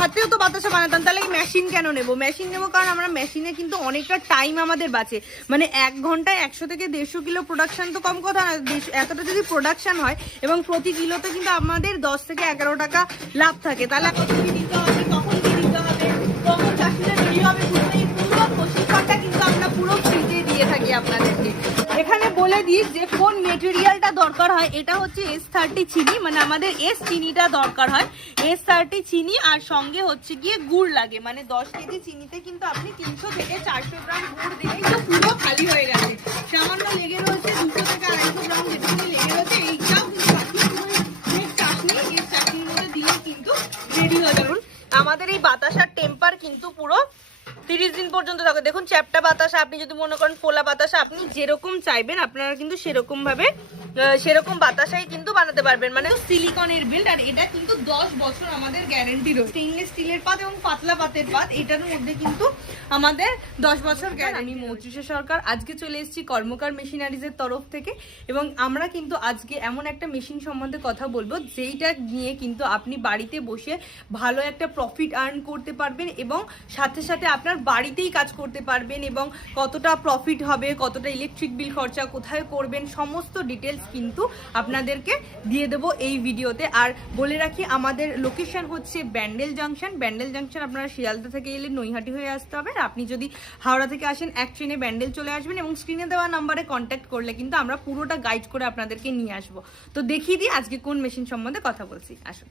হাতেও তো বাতাসা বানাতাম, তাহলে মেশিন কেন নেবো? মেশিন নেবো কারণ আমরা মেশিনে কিন্তু অনেকটা টাইম আমাদের বাঁচে। মানে 1 ঘন্টায় 100 থেকে 150 কিলো প্রোডাকশন তো কম কথা না, এতটা যদি প্রোডাকশন হয় এবং প্রতি কিলোতে কিন্তু আমাদের 10 থেকে 11 টাকা লাভ থাকে। তাহলে দিতে হবে, কখন কি দিতে হবে, কখন চাষিরা রেডি হবে, পুরো প্রশিক্ষণটা কিন্তু আমরা পুরো ফ্রিতে দিয়ে থাকি আপনাদেরকে। এখানে বলে দিই যে কোন মেটেরিয়ালটা দরকার হয়। এটা হচ্ছে S30 চিনি, মানে আমাদের এস চিনিটা দরকার হয়। S30 চিনি আর সঙ্গে হচ্ছে গিয়ে গুড় লাগে, মানে 10 কেজি চিনিতে কিন্তু আপনি 300 থেকে 400 গ্রাম গুড় দিলেই তো পুরো খালি হয়ে গেছে। সামান্য লেগে রয়েছে 200 থেকে 250 গ্রাম যেটুকু লেগে রয়েছে, এইটাও কিন্তু চাটনি, এই চাটনির মধ্যে দিয়ে কিন্তু রেডি হয়ে যাবে। আমাদের এই বাতাসার টেম্পার কিন্তু পুরো 30 দিন পর্যন্ত থাকে। দেখুন চ্যাপটা বাতাসা, আপনি যদি মনে করেন ফোলা বাতাসা, আপনি যেরকম চাইবেন আপনারা কিন্তু সেরকম বাতাসাই কিন্তু বানাতে পারবেন। মানে সিলিকনের বিল্ড, আর এটা কিন্তু 10 বছর আমাদের গ্যারেন্টি রয়েছে। স্টেইনলেস স্টিলের পাত এবং পাতলা পাতের পাত, এটার মধ্যে কিন্তু আমাদের 10 বছর গ্যারেন্টি। মৌত্রিশা সরকার আজকে চলে এসেছি কর্মকার মেশিনারিজের তরফ থেকে, এবং আমরা কিন্তু আজকে এমন একটা মেশিন সম্বন্ধে কথা বলবো যেইটা নিয়ে কিন্তু আপনি বাড়িতে বসে ভালো একটা প্রফিট আর্ন করতে পারবেন এবং সাথে সাথে আপনার বাড়িতেই কাজ করতে পারবেন, এবং কতটা প্রফিট হবে, কতটা ইলেকট্রিক বিল খরচা, কোথায় করবেন, সমস্ত ডিটেলস কিন্তু আপনাদেরকে দিয়ে দেবো এই ভিডিওতে। আর বলে রাখি আমাদের লোকেশন হচ্ছে ব্যান্ডেল জাংশন। ব্যান্ডেল জাংশন আপনারা শিয়ালদা থেকে এলে নৈহাটি হয়ে আসতে হবে। আর আপনি যদি হাওড়া থেকে আসেন এক ট্রেনে ব্যান্ডেল চলে আসবেন, এবং স্ক্রিনে দেওয়া নাম্বারে কন্ট্যাক্ট করলে কিন্তু আমরা পুরোটা গাইড করে আপনাদেরকে নিয়ে আসবো। তো দেখিয়ে দিই আজকে কোন মেশিন সম্বন্ধে কথা বলছি, আসুন।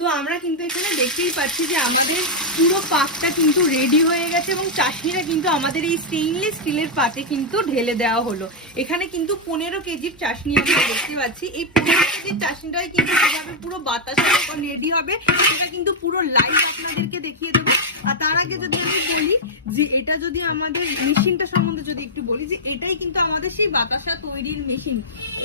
তো আমরা কিন্তু এখানে দেখতেই পাচ্ছি যে আমাদের পুরো পাকটা কিন্তু রেডি হয়ে গেছে, এবং চাশনিটা কিন্তু আমাদের এই স্টেইনলেস স্টিলের পাতে কিন্তু ঢেলে দেওয়া হলো। এখানে কিন্তু 15 কেজির চাশনি আমরা দেখতে পাচ্ছি। এই 15 কেজির চাশনিটাই কিন্তু কিভাবে পুরো বাতাসা রেডি হবে সেটা কিন্তু পুরো লাইভ আপনাদেরকে দেখিয়ে দেবো। আর তার আগে যদি আমি বলি যে এটা যদি আমাদের মেশিনটা সম্বন্ধে যদি একটু বলি, যে এটাই কিন্তু আমাদের সেই বাতাসা তৈরির মেশিন।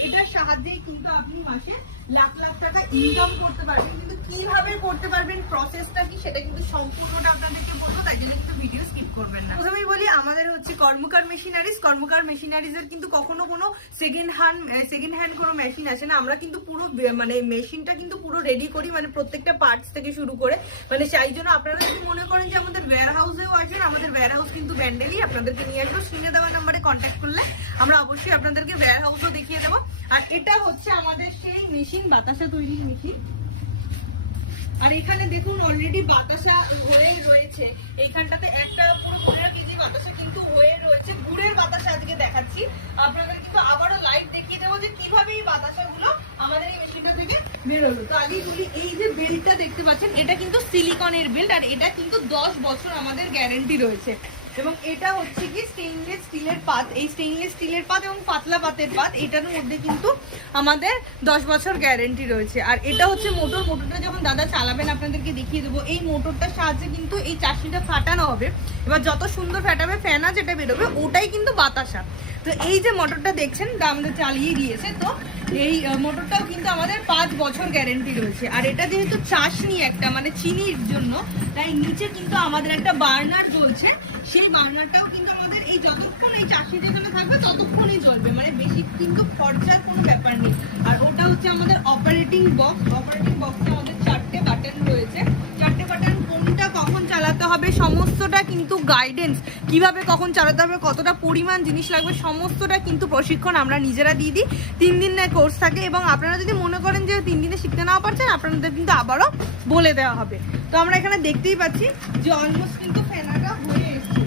এটার সাহায্যেই কিন্তু আপনি মাসে লাখ লাখ টাকা ইনকাম করতে পারবেন। কিন্তু কিভাবে করতে পারবেন, প্রসেসটা কি, সেটা কিন্তু সম্পূর্ণটা আপনাদেরকে বলবো, তাই জন্য একটু ভিডিও স্কিপ করবেন না। প্রথমেই বলি আমাদের হচ্ছে কর্মকার মেশিনারিজ। কর্মকার মেশিনারিজের কিন্তু কখনো কোনো সেকেন্ড হ্যান্ড কোনো মেশিন আসে না। আমরা কিন্তু পুরো মানে মেশিনটা কিন্তু পুরো রেডি করি, মানে প্রত্যেকটা পার্টস থেকে শুরু করে, মানে সেই জন্য আপনারা যদি মনে করেন যে আমাদের ওয়্যার হাউসেও আসেন, আমাদের ওয়্যার হাউস কিন্তু ব্যান্ডেলই, আপনাদেরকে নিয়ে আসবো। স্ক্রিনে দেওয়া নাম্বারে কন্ট্যাক্ট করলে আমরা অবশ্যই আপনাদেরকে ওয়্যার হাউসও দেখিয়ে দেবো। আর এটা হচ্ছে আমাদের সেই মেশিন, বাতাসা তৈরির মেশিন। আর এখানে দেখুন অলরেডি বাতাসা হয়ে রয়েছে। এইখানটাতে একটা পুরো 15 কেজি বাতাসা কিন্তু হয়ে রয়েছে। গুড়ের বাতাসা আজকে দেখাচ্ছি আপনাদের, কিন্তু আবারও লাইভ দেখিয়ে দেবো যে কিভাবে এই বাতাসাগুলো আমাদের এই মেশিনটা থেকে বেরোলো। তো আগে বলি, এই যে বেল্টটা দেখতে পাচ্ছেন এটা কিন্তু সিলিকনের বেল্ট, আর এটা কিন্তু 10 বছর আমাদের গ্যারেন্টি রয়েছে। এবং এটা হচ্ছে কি স্টেইনলেস স্টিলের পাত। এই স্টেইনলেস স্টিলের পাত এবং পাতলা পাতের পাত, এটার মধ্যে কিন্তু আমাদের 10 বছর গ্যারেন্টি রয়েছে। আর এটা হচ্ছে মোটরটা যখন দাদা চালাবেন আপনাদেরকে দেখিয়ে দেবো। এই মোটরটার সাহায্যে কিন্তু এই চাশনিটা ফাটানো হবে। এবার যত সুন্দর ফাটাবে, ফ্যানা যেটা বেরোবে ওটাই কিন্তু বাতাসা। তো এই যে মোটরটা দেখছেন আমাদের চালিয়ে দিয়েছে, তো এই মোটরটাও কিন্তু আমাদের 5 বছর গ্যারেন্টি রয়েছে। আর এটা যেহেতু চাশনি একটা, মানে চিনির জন্য, তাই নিচে কিন্তু আমাদের একটা বার্নার জ্বলছে। সেই বার্নারটাও কিন্তু আমাদের এই যতক্ষণ এই চাশনিটা এখানে থাকবে ততক্ষণই জ্বলবে, মানে বেশি কিন্তু খরচার কোনো ব্যাপার নেই। আর ওটা হচ্ছে আমাদের অপারেটিং বক্স। অপারেটিং বক্সে আমাদের 4টে বাটন রয়েছে। 4টে বাটন কোনটা কখন চালাতে হবে সমস্তটা কিন্তু গাইডেন্স, কিভাবে কখন চালাতে হবে, কতটা পরিমাণ জিনিস লাগবে, সমস্তটা কিন্তু প্রশিক্ষণ আমরা নিজেরা দিয়ে দিই। 3 দিনের কোর্স থাকে, এবং আপনারা যদি মনে করেন যে 3 দিনে শিখতে নাও পারছেন, আপনাদের কিন্তু আবারও বলে দেওয়া হবে। তো আমরা এখানে দেখতেই পাচ্ছি যে অলমোস্ট কিন্তু ফেনাটা হয়ে এসছে,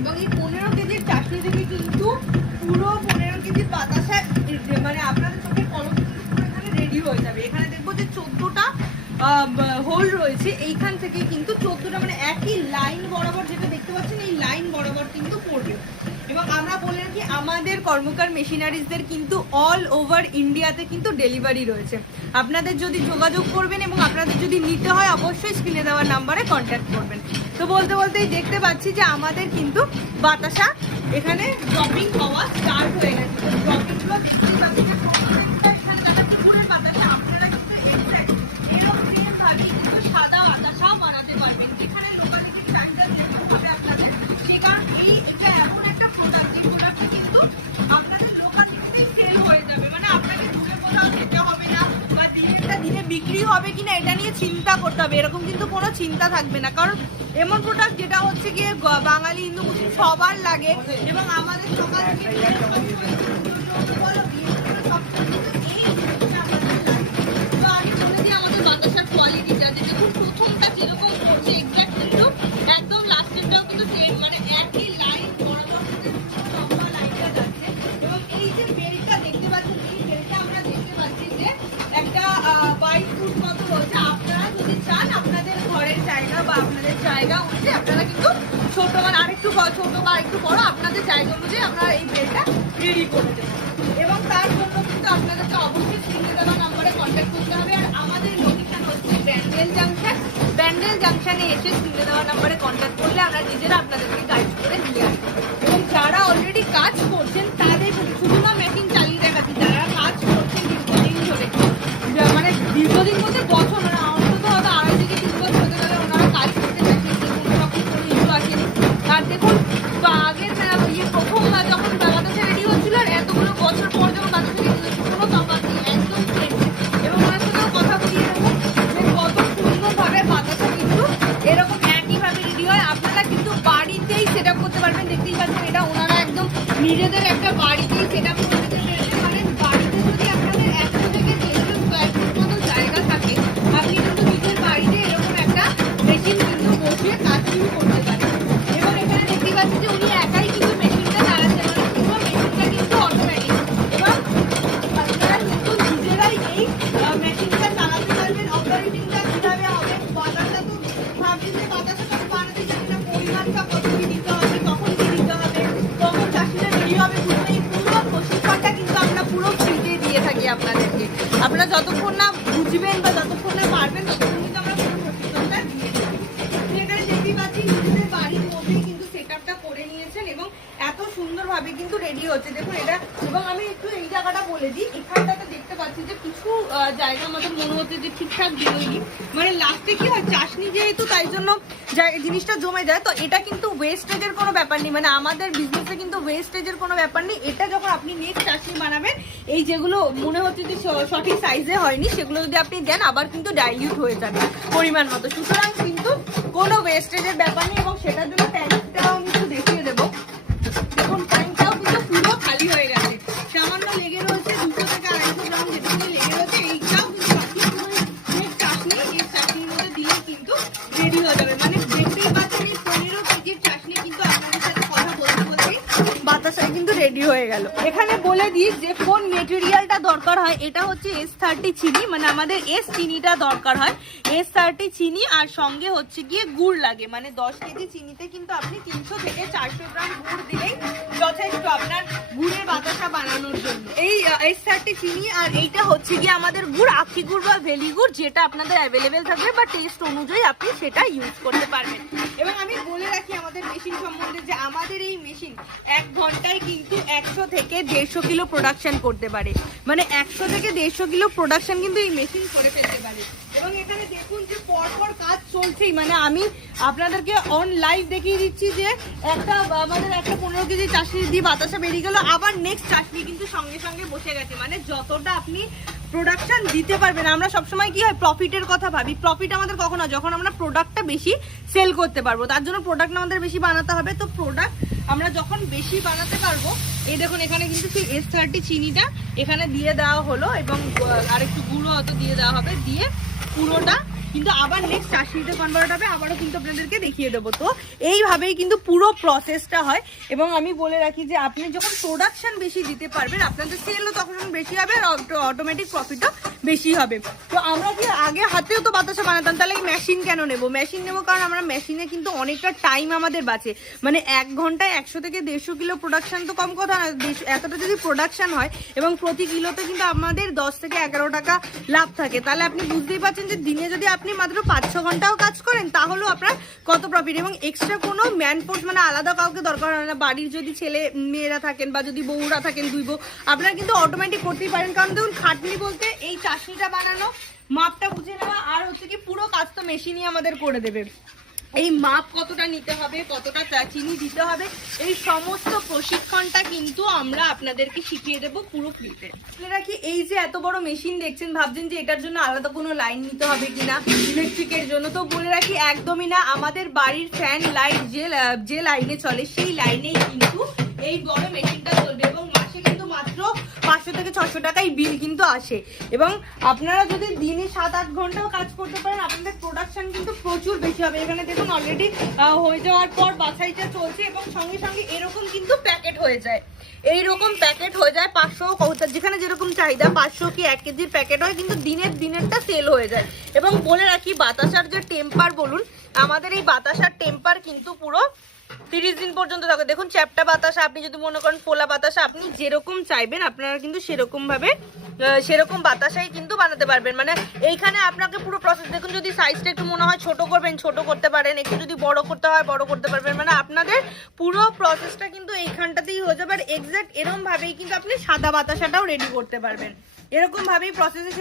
এবং এই 15 কেজির চাশনি থেকে কিন্তু পুরো 15 কেজির বাতাসা মানে আপনাদের চোখের পলকে কিন্তু পুরো এখানে রেডি হয়ে যাবে। এখানে দেখবো যে 14টা হোল রয়েছে। এইখান থেকে কিন্তু 14টা, মানে একই লাইন বরাবর যেটা দেখতে পাচ্ছেন, এই লাইন বরাবর কিন্তু পড়বে। এবং আমরা বলে রাখি আমাদের কর্মকার মেশিনারিজদের কিন্তু অল ওভার ইন্ডিয়াতে কিন্তু ডেলিভারি রয়েছে। আপনাদের যদি যোগাযোগ করবেন এবং আপনাদের যদি নিতে হয় অবশ্যই স্ক্রিনে দেওয়া নাম্বারে কন্ট্যাক্ট করবেন। তো বলতে বলতেই দেখতে পাচ্ছি যে আমাদের কিন্তু বাতাসা এখানে ড্রপিং হওয়া স্টার্ট হয়ে গেছে। তো ড্রপিংগুলো দেখতে পাচ্ছি যে পুকুরের বাতাসা আপনারা কিন্তু এরকমভাবেই কিন্তু সাদা বাতাসাও বানাতে পারবেন। যেখানে লোকালিটি টাইমটা যেতে হবে আপনাদের, সে কারণ এটা এমন একটা প্রোডাক্ট, এই প্রোডাক্টটা কিন্তু আপনাদের লোকালিটিতেই সেল হয়ে যাবে। মানে আপনাকে দূরে কোথাও যেতে হবে না, বা দিনে বিক্রি হবে কিনা এটা নিয়ে চিন্তা করতে হবে হবে এরকম কিন্তু কোনো চিন্তা থাকবে না, কারণ এমন প্রোডাক্ট যেটা হচ্ছে গিয়ে বাঙালি হিন্দু মুসলিম সবার লাগে এবং আমাদের সকাল থেকে বাতাসার কোয়ালিটিটা যেটা খুব প্রথমটা যেরকম করছে এক্সাক্ট কিন্তু একদম লাস্টেরটাও কিন্তু সেম, মানে একই লাইন বরাবর লম্বা লাইনটা যাচ্ছে। এবং এই যে বেলটা দেখতে পাচ্ছেন, এই বেলটা আমরা দেখতে পাচ্ছি যে একটা 22 ফুট মতো হচ্ছে। আপনারা যদি চান আপনাদের ঘরের জায়গা বা আপনাদের জায়গা অনুযায়ী আপনারা কিন্তু ছোট মানে আরেকটু ছোট বা একটু বড় আপনাদের জায়গা অনুযায়ী আপনারা এই বেলটা রেডি করে দেবেন। এবং তার জন্য কিন্তু আপনাদেরকে অবশ্যই স্ক্রিনে দেওয়া নাম্বারে কন্ট্যাক্ট করতে হবে। আর আমাদের লোকেশন হচ্ছে ব্যান্ডেল জাংশন। ব্যান্ডেল জাংশনে এসে স্ক্রিনে দেওয়া নাম্বারে কন্ট্যাক্ট করলে আমরা নিজেরা আপনাদেরকে গাইড করে দিয়ে আসবো। এবং যারা অলরেডি কাজ করছেন তাদের শুধু না মেশিন চালিয়ে দেখাচ্ছি, যারা কাজ করছেন দীর্ঘদিন ধরে, মানে দীর্ঘদিন বলতে বছর মানে অন্তত হয়তো 2.5 থেকে 3 বছর হতে গেলে ওনারা কাজ করতে থাকেন, কোনো রকম কোনো ইস্যু আসেনি। আর দেখুন আগের প্রথম যখন বাতাসা রেডি হচ্ছিল আর এতগুলো বছর পর যখন বাতাসা রেডি হচ্ছে কোনো তফাৎ নেই, একদম সেম। এবং ওনার সাথেও কথা বলিয়ে দেবো যে কত সুন্দরভাবে বাতাসা কিন্তু এরকম একইভাবে রেডি হয়। আপনারা কিন্তু বাড়িতেই সেট আপ করতে পারবেন। দেখতেই পাচ্ছেন এটা ওনারা একদম নিজেদের একটা বাড়িতেই সেট আপ করে দিতে পেরেছেন। মানে বাড়িতে যদি আপনাদের 100 থেকে 150 স্কোয়ার ফুট মতো জায়গা থাকে, আপনি কিন্তু নিজের বাড়িতে এরকম একটা মেশিন কিন্তু বসিয়ে কাজ শুরু করতে পারেন। এবং এখানে দেখতেই পাচ্ছি যে উনি একাই কিন্তু মেশিনটা চালাচ্ছেন, মানে পুরো মেশিনটা কিন্তু অটোমেটিক। এবং আপনারা কিন্তু নিজেরাই এই মেশিনটা চালাতে পারবেন। অপারেটিংটা কিভাবে হবে, বাতাসা তো ভাবছি যে বাতাসাটা বানাতে জানি না পরিমাণটা কত কি দিতে হবে, কখন কি দিতে হবে, কখন চাষিটা রেডি হবে, এই পুরো প্রশিক্ষণটা কিন্তু আমরা পুরো ফ্রিতে দিয়ে থাকি আপনাদেরকে। আপনারা যতক্ষণ না বুঝবেন বা যতক্ষণ না পারবেন ততক্ষণ কিন্তু আমরা পুরো প্রশিক্ষণটা দিয়ে থাকি। এখানে দেখতেই পাচ্ছি নিজেদের বাড়ির মধ্যেই কিন্তু সেটআপটা করে নিয়েছেন এবং এত সুন্দরভাবে কিন্তু রেডি হচ্ছে। দেখুন এটা, এবং আমি একটু এই জায়গাটা বলে দিই, এখানটাতে দেখতে পাচ্ছি যে কিছু জায়গা আমাদের মনে হচ্ছে যে ঠিকঠাক দিইনি, মানে লাস্টে কি হয় চাশনি যেহেতু তাই জন্য জিনিসটা জমে যায়। তো এটা কিন্তু ওয়েস্টেজের কোনো ব্যাপার নেই, মানে আমাদের বিজনেসে কিন্তু ওয়েস্টেজের কোনো ব্যাপার নেই। এটা যখন আপনি নেক্সট চাশনি বানাবেন, এই যেগুলো মনে হচ্ছে যে সঠিক সাইজে হয়নি সেগুলো যদি আপনি দেন আবার কিন্তু ডাইলিউট হয়ে যাবে পরিমাণ মতো। সুতরাং কিন্তু কোনো ওয়েস্টেজের ব্যাপার নেই। এবং সেটার জন্য ট্যাঙ্কটাও আমি একটু দেখিয়ে দেবো। দেখুন ট্যাঙ্কটাও কিন্তু পুরো খালি হয়ে গেছে, সামান্য লেগে রয়েছে 200 থেকে 250 গ্রাম যেটুকু লেগে রয়েছে। এইটাও কিন্তু বাকি পুরো চাটনি এই চাটনির মধ্যে দিয়ে কিন্তু রেডি হয়ে যাবে। মানে দেখতেই পাচ্ছেন এই 15 কেজির চাটনি কিন্তু আপনাদের সাথে কথা বলতে বলতেই বাতাসায় কিন্তু রেডি হয়ে গেল। এখানে বলে দিই যে কোন মেটেরিয়ালটা দরকার হয়, এটা হচ্ছে S30 চিনি, মানে আমাদের S চিনিটা দরকার হয়। S30 চিনি আর সঙ্গে হচ্ছে গিয়ে গুড় লাগে, মানে 10 কেজি চিনিতে কিন্তু আপনি 300 থেকে 400 গ্রাম গুড় দিলেই যথেষ্ট আপনার গুড়ের বাতাসা বানানোর জন্য। এই S30 চিনি আর এইটা হচ্ছে গিয়ে আমাদের গুড়, আখি গুড় বা ভেলি গুড় যেটা আপনাদের অ্যাভেলেবেল থাকবে বা টেস্ট অনুযায়ী আপনি সেটা ইউজ করতে পারবেন। এবং আমি বলে রাখি আমাদের মেশিন সম্বন্ধে যে আমাদের এই মেশিন 1 ঘন্টায় কিন্তু 100 থেকে 150 কিলো প্রোডাকশন করতে পারে, মানে 100 থেকে 150 কিলো প্রোডাকশন কিন্তু এই মেশিন করে ফেলতে পারে। এবং এখানে দেখুন যে পরপর কাজ চলছেই, মানে আমি আপনাদেরকে অন লাইভ দেখিয়ে দিচ্ছি যে একটা আমাদের একটা 15 কেজি চাষনি দিয়ে বাতাসা বেরিয়ে গেল, আবার নেক্সট চাষনি কিন্তু সঙ্গে সঙ্গে বসে গেছে। মানে যতটা আপনি প্রোডাকশন দিতে পারবেন, আমরা সবসময় কি হয় প্রফিটের কথা ভাবি, প্রফিট আমাদের কখন হয় যখন আমরা প্রোডাক্টটা বেশি সেল করতে পারবো, তার জন্য প্রোডাক্ট আমাদের বেশি বানাতে হবে। তো প্রোডাক্ট আমরা যখন বেশি বানাতে পারবো, এই দেখুন এখানে কিন্তু সেই S30 চিনিটা এখানে দিয়ে দেওয়া হলো এবং আরেকটু গুঁড়ো হয়তো দিয়ে দেওয়া হবে, দিয়ে পুরোটা কিন্তু আবার নেক্সট চাশনিতে কনভার্ট হবে, আবারও কিন্তু আপনাদেরকে দেখিয়ে দেবো। তো এইভাবেই কিন্তু পুরো প্রসেসটা হয়। এবং আমি বলে রাখি যে আপনি যখন প্রোডাকশন বেশি দিতে পারবেন আপনাদের সেলও তখন বেশি হবে আর অটোমেটিক প্রফিটও বেশি হবে। তো আমরা কি আগে হাতেও তো বাতাসা বানাতাম, তাহলে এই মেশিন কেন নেবো? মেশিন নেবো কারণ আমরা মেশিনে কিন্তু অনেকটা টাইম আমাদের বাঁচে, মানে 1 ঘন্টায় 100 থেকে 150 কিলো প্রোডাকশন তো কম কথা না, এতটা যদি প্রোডাকশন হয় এবং প্রতি কিলোতে কিন্তু আমাদের 10 থেকে 11 টাকা লাভ থাকে, তাহলে আপনি বুঝতেই পারছেন যে দিনে যদি আপনি মাত্র 5-6 ঘন্টাও কাজ করেন তাহলেও আপনার কত প্রফিট। এবং এক্সট্রা কোনো ম্যান ফোর্স মানে আলাদা কাউকে দরকার হয় না। বাড়ির যদি ছেলে মেয়েরা থাকেন বা যদি বউরা থাকেন 2 বউ, আপনারা কিন্তু অটোমেটিক করতেই পারেন। কারণ দেখুন খাটনি বলতে এই চাশনিটা বানানো, মাপটা বুঝে নেওয়া আর হচ্ছে কি পুরো কাজ তো মেশিনই আমাদের করে দেবে। এই মাপ কতটা নিতে হবে, কতটা চিনি দিতে হবে, এই সমস্ত প্রশিক্ষণটা কিন্তু আমরা আপনাদেরকে শিখিয়ে দেবো পুরো ফ্রিতে। বলে রাখি, এই যে এত বড় মেশিন দেখছেন, ভাবছেন যে এটার জন্য আলাদা কোনো লাইন নিতে হবে কিনা ইলেকট্রিকের জন্য, তো বলে রাখি একদমই না। আমাদের বাড়ির ফ্যান লাইট যে লাইনে চলে সেই লাইনেই কিন্তু এই বড় মেশিনটা চলবে, এবং মাসে কিন্তু মাত্র 500 থেকে 600 টাকাই বিল কিন্তু আসে। এবং আপনারা যদি দিনে 7-8 ঘন্টাও কাজ করতে পারেন, আপনাদের প্রোডাকশন কিন্তু প্রচুর বেশি হবে। এখানে দেখুন অলরেডি হয়ে যাওয়ার পর বাছাইটা চলছে, এবং সঙ্গে সঙ্গে এরকম কিন্তু প্যাকেট হয়ে যায়, এইরকম প্যাকেট হয়ে যায় 500, যেখানে যেরকম চাহিদা 500 কি 1 কেজির প্যাকেট হয়, কিন্তু দিনেরটা সেল হয়ে যায়। এবং বলে রাখি, বাতাসার যে টেম্পার বলুন, আমাদের এই বাতাসার টেম্পার কিন্তু পুরো 30 দিন পর্যন্ত থাকে। দেখুন চ্যাপ্টা বাতাসা, আপনি যদি মনে করেন ফোলা বাতাসা, আপনি যেরকম চাইবেন আপনারা কিন্তু সেরকম বাতাসাই কিন্তু বানাতে পারবেন। মানে এইখানে আপনাকে পুরো প্রসেস দেখুন, যদি সাইজটা একটু মনে হয় ছোট করবেন ছোট করতে পারেন, একটু যদি বড় করতে হয় বড় করতে পারবেন, মানে আপনাদের পুরো প্রসেসটা কিন্তু এইখানটাতেই হয়ে যাবে। আর এক্সাক্ট এরকম ভাবেই কিন্তু আপনি সাদা বাতাসাটাও রেডি করতে পারবেন। এরকম ভাবেই প্রসেসে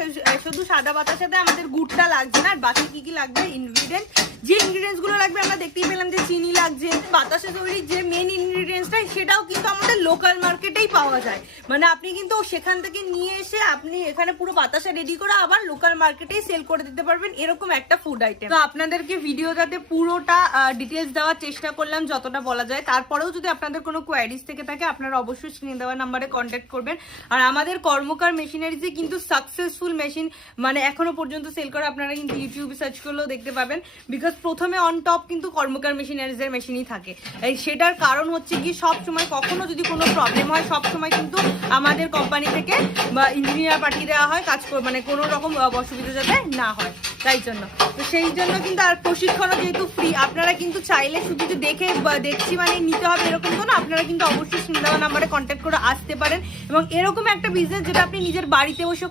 শুধু সাদা বাতাসাতে আমাদের গুড়টা লাগছে না, আর বাকি কি কি লাগবে ইনগ্রিডিয়েন্ট, যে ইনগ্রিডিয়েন্টস গুলো লাগবে আমরা দেখতেই পেলাম যে চিনি লাগছে। বাতাসা তৈরির যে মেন ইনগ্রিডিয়েন্টসটা সেটাও কিন্তু আমাদের লোকাল মার্কেটেই পাওয়া যায়, মানে আপনি কিন্তু সেখান থেকে নিয়ে এসে আপনি এখানে পুরো বাতাসা রেডি করে আবার লোকাল মার্কেটেই সেল করে দিতে পারবেন, এরকম একটা ফুড আইটেম। তো আপনাদেরকে ভিডিওটাতে পুরোটা ডিটেলস দেওয়ার চেষ্টা করলাম যতটা বলা যায়। তারপরেও যদি আপনাদের কোনো কোয়ারিজ থেকে থাকে আপনারা অবশ্যই স্ক্রিনে দেওয়া নাম্বারে কন্ট্যাক্ট করবেন। আর আমাদের কর্মকার মেশিনারিজে কিন্তু সাকসেসফুল মেশিন মানে এখনো পর্যন্ত সেল করে আপনারা কিন্তু ইউটিউবে সার্চ করলেও দেখতে পাবেন, বিকজ প্রথমে অন টপ কিন্তু কর্মকার মেশিনারিজের মেশিনই থাকে। এই সেটার কারণ হচ্ছে কি, সব সময় কখনো যদি কোনো প্রবলেম হয় সব সময় কিন্তু আমাদের কোম্পানি থেকে বা ইঞ্জিনিয়ার পাঠিয়ে দেওয়া হয় কাজ মানে কোনো রকম অসুবিধা যাতে না হয়, তাই জন্য। তো সেই জন্য কিন্তু আর প্রশিক্ষণও যেহেতু ফ্রি, আপনারা কিন্তু চাইলে শুধু যে দেখছি মানে নিতে হবে এরকম তো না, আপনারা কিন্তু অবশ্যই স্ক্রিনে দেওয়া নাম্বারে কন্ট্যাক্ট করে আসতে পারেন। এবং এরকম একটা বিজনেস যেটা আপনি নিজের বাড়িতে বসে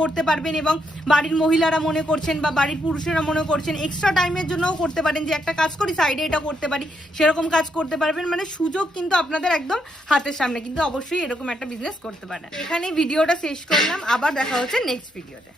করতে পারবেন, এবং বাড়ির মহিলারা মনে করছেন বা বাড়ির পুরুষেরা মনে করছেন এক্সট্রা টাইমের জন্যও করতে পারেন, যে একটা কাজ করি সাইডে এটা করতে পারি, সেরকম কাজ করতে পারবেন। মানে সুযোগ কিন্তু আপনাদের একদম হাতের সামনে, কিন্তু অবশ্যই এরকম একটা বিজনেস করতে পারেন। এখানে ভিডিওটা শেষ করলাম, আবার দেখা হচ্ছে নেক্সট ভিডিওতে।